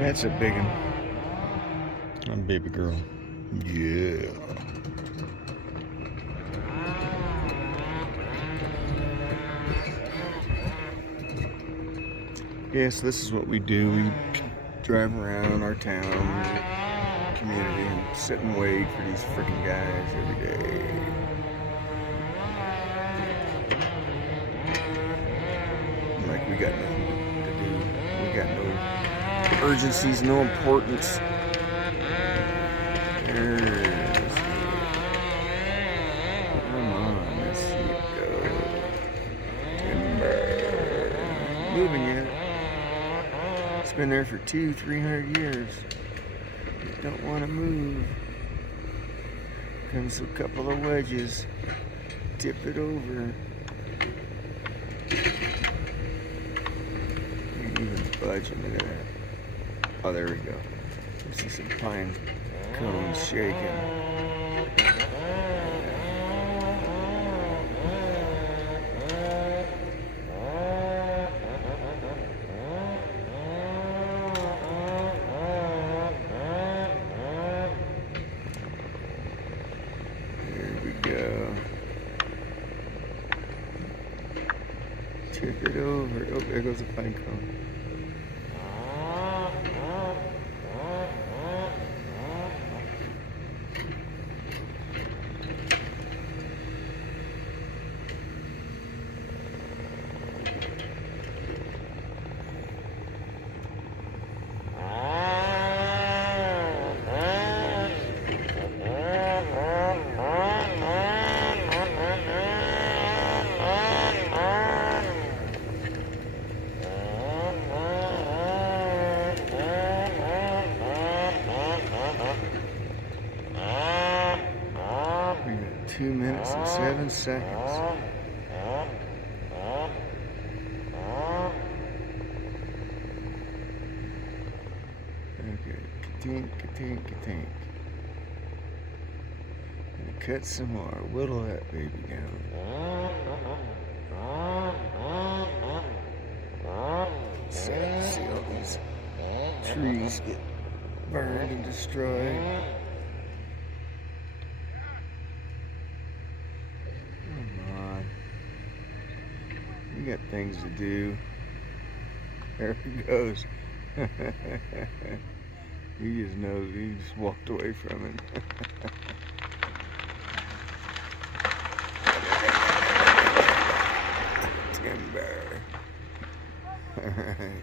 That's a big one. I'm baby girl. Yeah. Yeah, so this is what we do. We drive around our town, community, and sit and wait for these freaking guys every day. Like we got nothing to do. We got no urgencies, no importance. There's come on, let's see it go. Timber. Moving yet. It's been there for 200-300 years. You don't want to move. Comes a couple of wedges. Tip it over. Ain't even budging. Look at that. Oh, there we go. You see some pine cones shaking. There we go. Tip it over. Oh, there goes a pine cone. We got 2 minutes and 7 seconds. Okay, ka-tink, ka-tink, ka-tink. And cut some more. Whittle that baby down. Sad to see all these trees get burned and destroyed. Come on. You got things to do. There he goes. He just knows. He just walked away from him. Timber. All right.